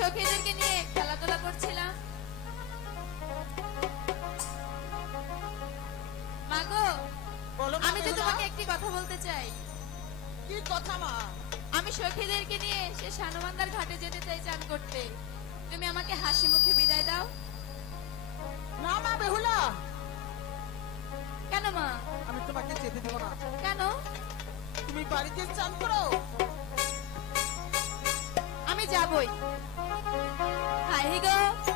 সখীদেরকে নিয়ে খেলাধুলা করছিলাম। মা গো বলো মা আমি তো তোমাকে একটি কথা বলতে চাই। কি কথা মা? আমি সখীদেরকে নিয়ে সে সানুমান্দার ঘাটে যেতে চাই চান করতে। তুমি আমাকে হাসি মুখে বিদায় দাও। না মা বেহুলা। কেন মা? আমি তোমাকে যেতে দেবো না। কেন? তুমি বাড়িতে চান করো। আমি যাবই। হাই গো বিহিনাই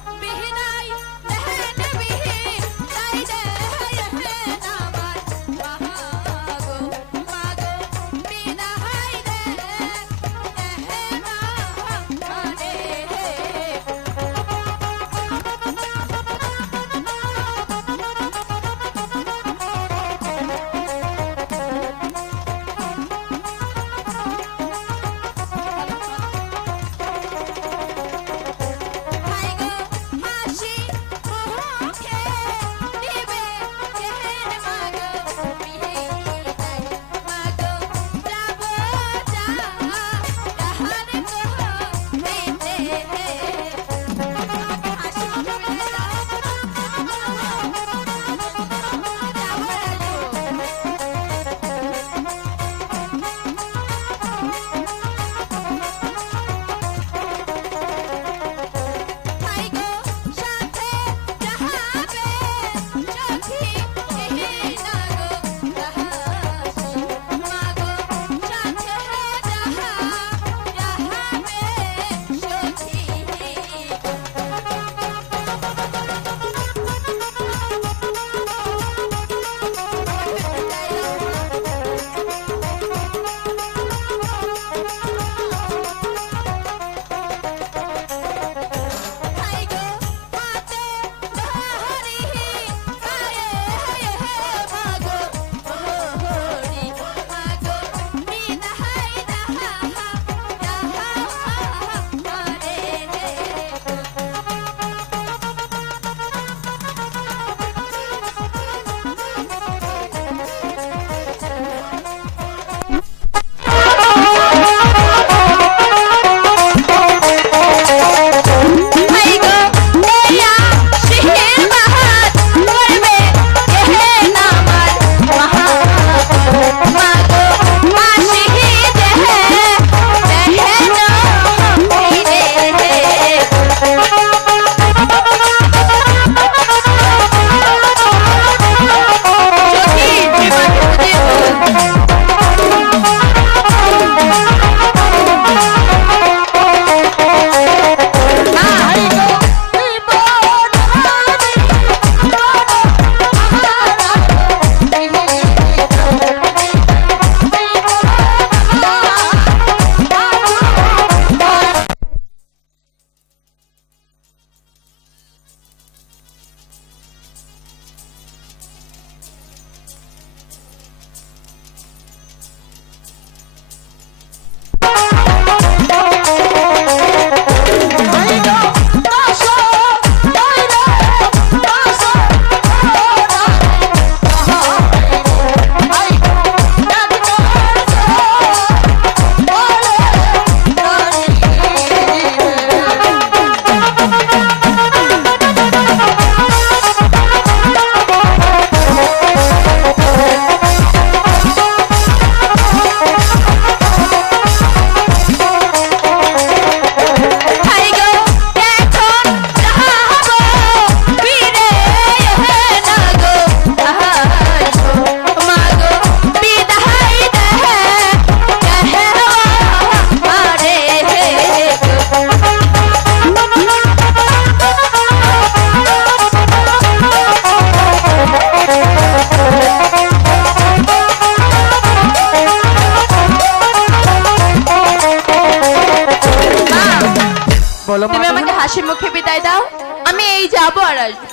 হাসি মুখে বিদায় দাও। আমি এই যাব আর আসব।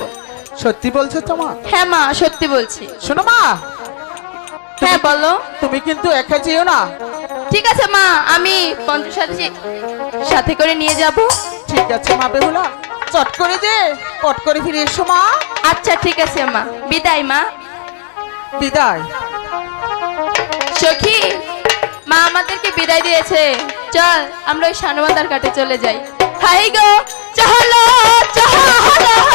সত্যি বলছো তোমা হ্যাঁ মা সত্যি বলছি। শোনো মা। হ্যাঁ বলো। তুমি কিন্তু একা যেও না। ঠিক আছে মা আমি পঞ্চু সাথে সাথে করে নিয়ে যাব। ঠিক আছে মা বেহুলা। চট করে যে পট করে ফিরে এসো মা। আচ্ছা ঠিক আছে মা। বিদায় মা। বিদায়। সখী মা আমাদেরকে বিদায় দিয়েছে। চল আমরা ওই শানবান্দার কাটে চলে যাই। হাই গো চহলো চহলো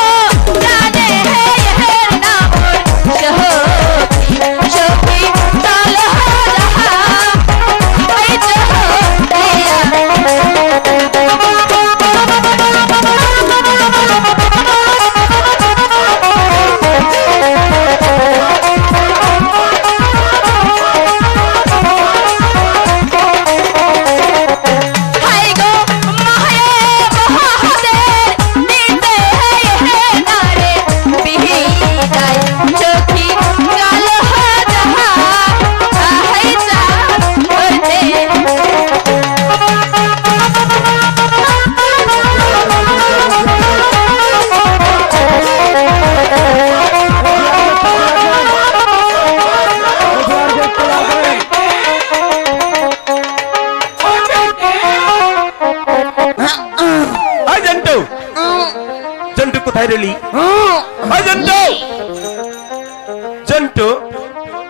জন্টু জন্টু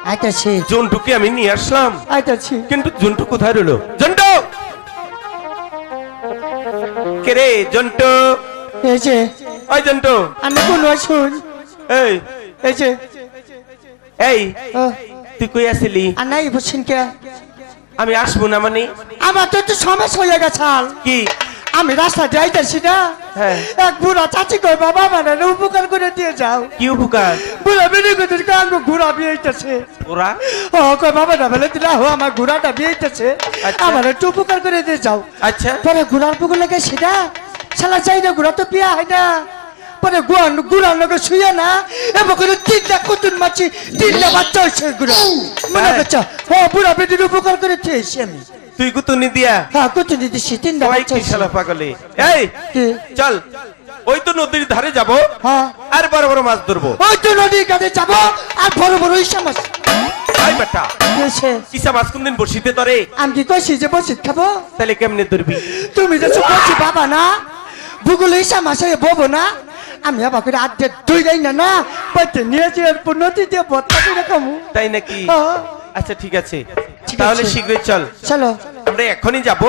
আইতাছি জন্টুকে আমি নিয়ে আসলাম আইতাছি কিন্তু জন্টু কোথায় রইল জন্টু কে রে জন্টু এই যে ওই জন্টু আমি কোন শুন এই এই যে এই তুই কই আসিলি আর নাই বুঝছেন কে আমি আসব না মানে আমার তো একটু সমস্যা হয়ে গেছে কি আমি রাস্তা যাইতেছি না। হ্যাঁ। এক বুড়া চাচি কই বাবা মানে উপকার করে দিয়ে যাও। কি উপকার? বুড়া বেরিয়ে গেছে কান ঘুরা বিয়েছে ওরা ও কই বাবা না বলে দিলা হো আমার ঘুরাটা বিয়েছে আচ্ছা। আমার একটু উপকার করে দিয়ে যাও। আচ্ছা। পরে ঘুরার পুকুর লাগে সেটা শালা চাই না ঘুরা তো বিয়া হয় না। পরে গুয়ান গুড়ার লোকে শুয়ে না এবং করে তিনটা কুতুন মাছি তিনটা বাচ্চা হয়েছে গুড়া। মনে হ্যাঁ। করছ? ও বুড়া বেটির উপকার করে দিয়েছি আমি। তুই কুতুনি দিয়া। হ্যাঁ কুতুন দিচ্ছি তিনটা বাচ্চা। শালা পাগলে? এই? চল। ওই তো নদীর ধারে যাব হ্যাঁ। আর বড় বড় মাছ ধরবো। ওই তো নদীর কাছে যাব আর বড় বড় ইসা মাছ। আই বেটা কিসা মাছ কোনদিন বসিতে ধরে? আমি কি কইছি যে বসে খাব? তাহলে কেমনে ধরবি? তুমি যে বলছি বাবা না ভূগোল ইসা মাসে ববো না আমি আবার করে আড্ডে দুই যাই না না পাইতে নিয়েছি এরপর নদীতে ভর্তা করে খামু তাই নাকি? হ্যাঁ। আচ্ছা ঠিক আছে। তাহলে। শীঘ্রই চল। চলো। আমরা এখনই যাব।